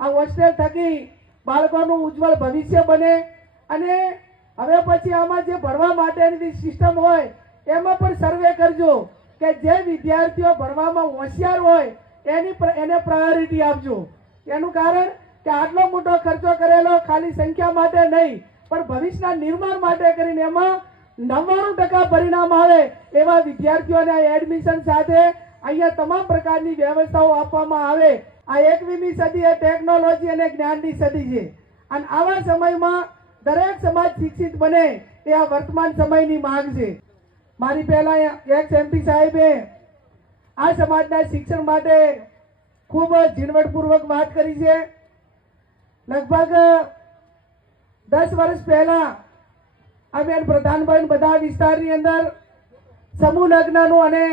આ હોસ્ટેલ થકી બાળકોનું ઉજ્જવળ ભવિષ્ય બને અને હવે પછી આમાં જે ભણવા માટેની સિસ્ટમ હોય, એમાં પણ સર્વે કરજો કે જે વિદ્યાર્થીઓ ભણવામાં હોશિયાર હોય, એની એને પ્રાયોરિટી આપજો. એનું કારણ કે આટલો મોટો ખર્ચો કરેલો ખાલી સંખ્યા માટે નહીં, પણ ભવિષ્યના નિર્માણ માટે કરીને એમાં નવ્વાણું ટકા પરિણામ આવે એવા વિદ્યાર્થીઓને એડમિશન સાથે અહીંયા તમામ પ્રકારની વ્યવસ્થાઓ આપવામાં આવે. આ એકવીમી સદી એ ટેકનોલોજી અને જ્ઞાનની સદી છે. અને આવા સમયમાં દરેક સમાજ શિક્ષિત બને એ આ વર્તમાન સમયની માંગ છે. મારી પહેલા એક્સ એમપી સાહેબે આ સમાજના શિક્ષણ માટે ખૂબ ઝીણવટપૂર્વક વાત કરી છે. લગભગ દસ વર્ષ પહેલા અમે પ્રધાનભાઈ બધા વિસ્તારની અંદર સમૂહ લગ્નનું અને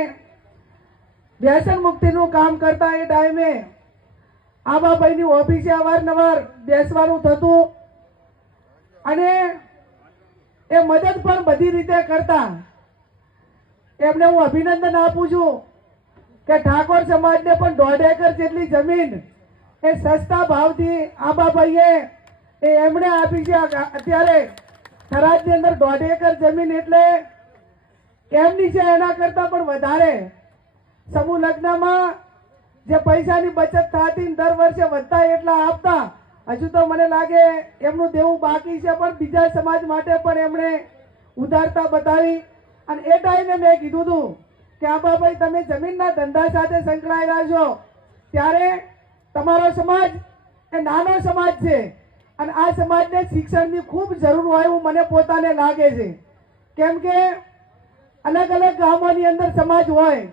વ્યસન મુક્તિનું કામ કરતા એ ટાઈમે આબાભાઈની ઓફિસે અવારનવાર બેસવાનું થતું અને એ મદદ પણ બધી રીતે કરતા. એમને હું અભિનંદન આપું છું કે ઠાકોર સમાજને પણ દોઢ એકર જેટલી જમીન એ સસ્તા ભાવથી આબાભાઈએ એ એમણે આપી છે. અત્યારે થરાદની અંદર દોઢ એકર જમીન એટલે એમની છે, એના કરતાં પણ વધારે. સમૂહ લગ્નમાં જે પૈસાની બચત થતી દર વર્ષે વધતા એટલા આપતા, હજુ તો મને લાગે એમનું દેવું બાકી છે, પણ બીજા સમાજ માટે પણ એમણે ઉદારતા બતાવી. અને એ ટાઈમે મેં કીધું હતું કે આબાભાઈ તમે જમીનના ધંધા સાથે સંકળાયેલા છો, ત્યારે તમારો સમાજ એ નાનો સમાજ છે. અને આ સમાજને શિક્ષણની ખૂબ જરૂર હોય એવું મને પોતાને લાગે છે. કેમ કે અલગ અલગ ગામોની અંદર સમાજ હોય.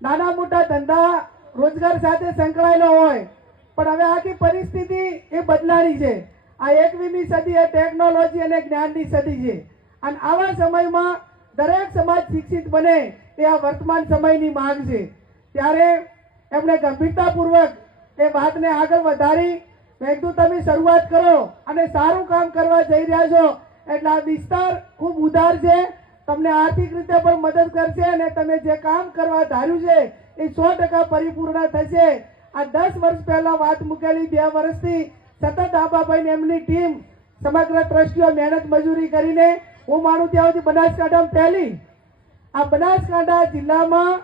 નાના મોટા ધંધા રોજગાર સાથે સંકળાયેલો હોય, પણ હવે આખી પરિસ્થિતિ એ બદલાણી છે. આ એકવીમી સદી એ ટેકનોલોજી અને જ્ઞાનની સદી છે. અને આવા સમયમાં દરેક સમાજ શિક્ષિત બને એ આ વર્તમાન સમયની માંગ છે. ત્યારે એમણે ગંભીરતાપૂર્વક એ વાતને આગળ વધારી. મેં તમે શરૂઆત કરો અને સારું કામ કરવા જઈ રહ્યા છો. એટલે આ વિસ્તાર ખૂબ ઉદાર છે. તમને આર્થિક રીતે પણ મદદ કરશે અને તમે જે કામ કરવા ધાર્યું છે એ સો ટકા પરિપૂર્ણ થશે. આ દસ વર્ષ પહેલા વાત મૂકેલી બે વર્ષથી સતત આબાભાઈ એમની ટીમ સમગ્ર ટ્રસ્ટીઓ મહેનત મજૂરી કરીને હું માનું ત્યાં સુધી બનાસકાંઠામાં પહેલી. આ બનાસકાંઠા જિલ્લામાં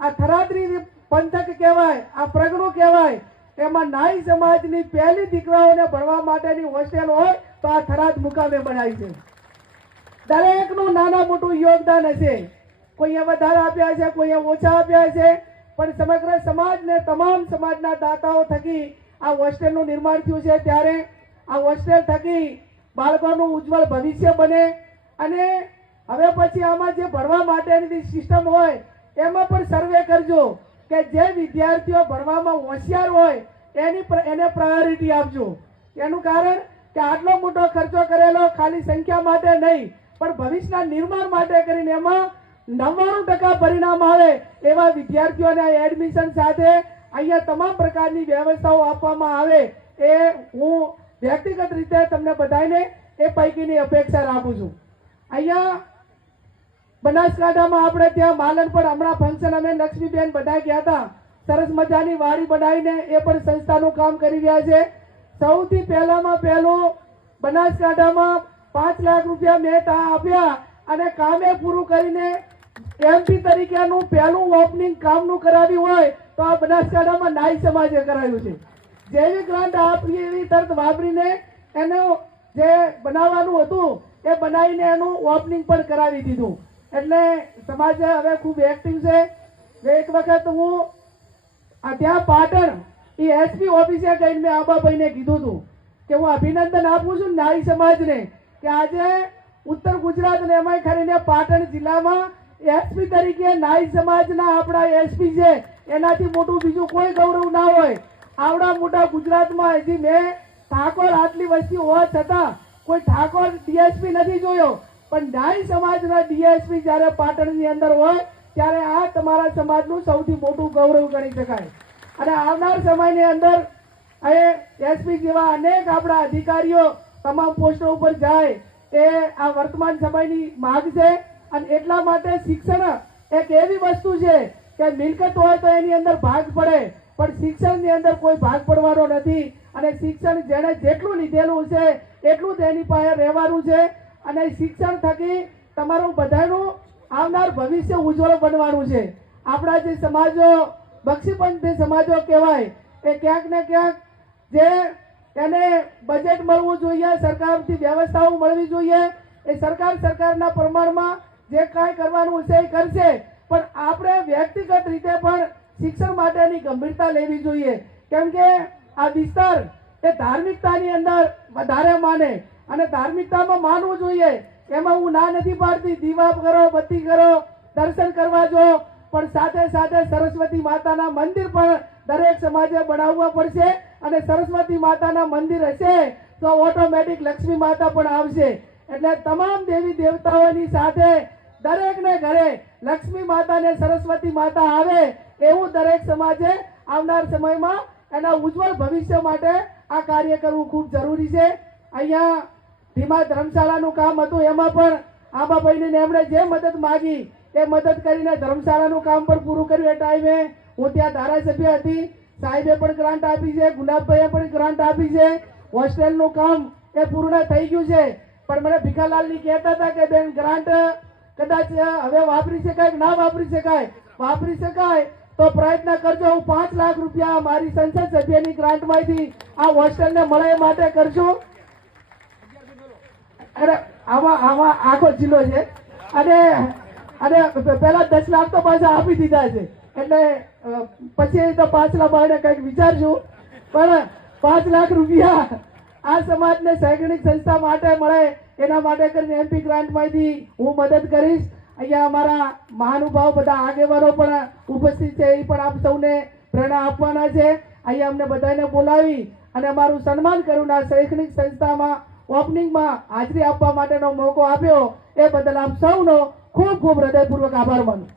આ થરાદરી પંથક કહેવાય, આ પ્રગણું કહેવાય, એમાં નાઈ સમાજની પહેલી દીકરાઓને ભણવા માટેની હોસ્ટેલ હોય તો આ થરાદ મુકામે બનાવી છે. દરેકનું નાના મોટું યોગદાન હશે. કોઈએ વધારે આપ્યા છે, કોઈએ ઓછા આપ્યા છે. પણ સમગ્ર સમાજને, તમામ સમાજના દાતાઓ થકી આ હોસ્ટેલનું નિર્માણ થયું છે. ત્યારે આ હોસ્ટેલ થકી બાળકોનું ઉજ્જવળ ભવિષ્ય બને અને હવે પછી આમાં જે ભણવા માટેની સિસ્ટમ હોય, એમાં પણ સર્વે કરજો કે જે વિદ્યાર્થીઓ ભણવામાં હોશિયાર હોય, એની એને પ્રાયોરિટી આપજો. એનું કારણ કે આટલો મોટો ખર્ચો કરેલો ખાલી સંખ્યા માટે નહીં, પણ ભવિષ્યના નિર્માણ માટે કરીને એમાં નવ્વાણું ટકા પરિણામ આવે એવા વિદ્યાર્થીઓને એડમિશન સાથે અહીંયા તમામ પ્રકારની વ્યવસ્થાઓ આપવામાં આવે એ હું વ્યક્તિગત રીતે તમને બધાને એ પૈકીની અપેક્ષા રાખું છું. અહીંયા બનાસકાંઠામાં આપણે ત્યાં માલન પણ હમણાં ફંક્શન અમે લક્ષ્મીબેન બધા ગયા હતા. સરસ મજાની વાડી બનાવીને એ પણ સંસ્થાનું કામ કરી રહ્યા છે. સૌથી પહેલામાં પહેલું બનાસકાંઠામાં પાંચ લાખ રૂપિયા મેં ત્યાં આપ્યા અને કામે પૂરું કરીને એમપી તરીકેનું પહેલું ઓપનિંગ કામનું કરાવ્યું હોય તો આ બનાસકાંઠામાં નાઈ સમાજે કરાવ્યું છે. જેવી ગ્રાન્ટ આપી એવી તરત વાપરીને એનું જે બનાવવાનું હતું, એ બનાવીને એનું ઓપનિંગ પણ કરાવી દીધું. એટલે સમાજ હવે ખૂબ એક્ટિવ છે. એક વખત હું ત્યાં પાટણ એ એસપી ઓફિસે ગઈને મેં આબાભાઈને કીધું હતું કે હું અભિનંદન આપું છું નાઈ સમાજને કે આજે ઉત્તર ગુજરાત અને એમાંય ખરીને પાટણ જિલ્લામાં એસપી તરીકે નાઈ સમાજના આપણા એસપી છે, એનાથી મોટું બીજું કોઈ ગૌરવ ના હોય. આવડા મોટા ગુજરાતમાં હજી મેં ઠાકોર આટલી વસ્તી હોવા છતાં કોઈ ઠાકોર ડીએસપી નથી જોયો. પણ નાઈ સમાજના ડીએસપી જ્યારે પાટણની અંદર હોય, ત્યારે આ તમારા સમાજનું સૌથી મોટું ગૌરવ ગણી શકાય. અને આવનાર સમયની અંદર એ એસપી જેવા અનેક આપણા અધિકારીઓ તમામ પોસ્ટો ઉપર જાય. એ આ વર્તમાન સમયની માગ છે. અને એટલા માટે શિક્ષણ એક એવી વસ્તુ છે કે મિલકત હોય તો એની અંદર ભાગ પડે, પણ શિક્ષણની અંદર કોઈ ભાગ પડવાનો નથી. અને શિક્ષણ જેણે જેટલું લીધેલું છે, એટલું તેની પાસે રહેવાનું છે. અને શિક્ષણ થકી તમારું બધાનું આવનાર ભવિષ્ય ઉજ્જવળ બનવાનું છે. આપણા જે સમાજો બક્ષીપંથી જે સમાજો કહેવાય, એ ક્યાંક ને ક્યાંક જે એને બજેટ મળવું જોઈએ, સરકારથી વ્યવસ્થાઓ મળવી જોઈએ, એ સરકાર સરકારના પ્રમાણમાં જે કાંઈ કરવાનું છે એ કરશે. પણ આપણે વ્યક્તિગત રીતે પણ શિક્ષણ માટેની ગંભીરતા લેવી જોઈએ. કેમ કે આ વિસ્તાર એ ધાર્મિકતાની અંદર વધારે માને અને ધાર્મિકતામાં માનવું જોઈએ. એમાં હું ના નથી પાડતી, દીવા કરો, બત્તી કરો, દર્શન કરવા જો. પણ સાથે સાથે સરસ્વતી માતાના મંદિર પણ દરેક સમાજે બનાવવા પડશે અને સરસ્વતી માતાના મંદિર હશે તો ઓટોમેટિક લક્ષ્મી માતા પણ આવશે. એટલે તમામ દેવી દેવતાઓની સાથે દરેકને ઘરે લક્ષ્મી માતા ને સરસ્વતી માતા આવે, એવું દરેક સમાજે આવનાર સમયમાં એના ઉજ્જવળ ભવિષ્ય માટે આ કાર્ય કરવું ખૂબ જરૂરી છે. અહીંયા ધીમા ધર્મશાળાનું કામ હતું, એમાં પણ આંબાભાઈને એમણે જે મદદ માગી, એ મદદ કરીને ધર્મશાળાનું કામ પણ પૂરું કર્યું. એ ટાઈમે હું ત્યાં ધારાસભ્ય હતી, સાહેબે પણ ગ્રાન્ટ આપી છે, ગુલાબભાઈએ પણ ગ્રાન્ટ આપી છે. હોસ્ટેલનું કામ એ પૂર્ણ થઈ ગયું છે. પણ મને ભીખાલાલની કહેતા હતા કે, બેન, ગ્રાન્ટ કદાચ હવે વાપરી શકાય ના વાપરી શકાય? વાપરી શકાય. તો પ્રયત્ન કરજો, હું પાંચ લાખ રૂપિયા મારી સંસદ સભ્યની ગ્રાન્ટમાંથી આ હોસ્ટેલને મળે માટે કરજો. અરે આમાં આમાં આખો જિલ્લો છે. અને અને પેલા દસ લાખ તો પાછા આપી દીધા છે. એટલે પછી તો પાછલા બાળને કંઈક વિચારશું પણ પાંચ લાખ રૂપિયા આ સમાજને શૈક્ષણિક સંસ્થા માટે મળે એના માટે કરીને એમપી ગ્રાન્ટમાંથી હું મદદ કરીશ. અહીંયા અમારા મહાનુભાવ બધા આગેવાનો પણ ઉપસ્થિત છે, એ પણ આપ સૌને પ્રેરણા આપવાના છે. અહીંયા અમને બધાને બોલાવી અને અમારું સન્માન કર્યું શૈક્ષણિક સંસ્થામાં ઓપનિંગમાં હાજરી આપવા માટેનો મોકો આપ્યો. એ બદલ આપ સૌનો ખૂબ ખૂબ હૃદયપૂર્વક આભાર માનું.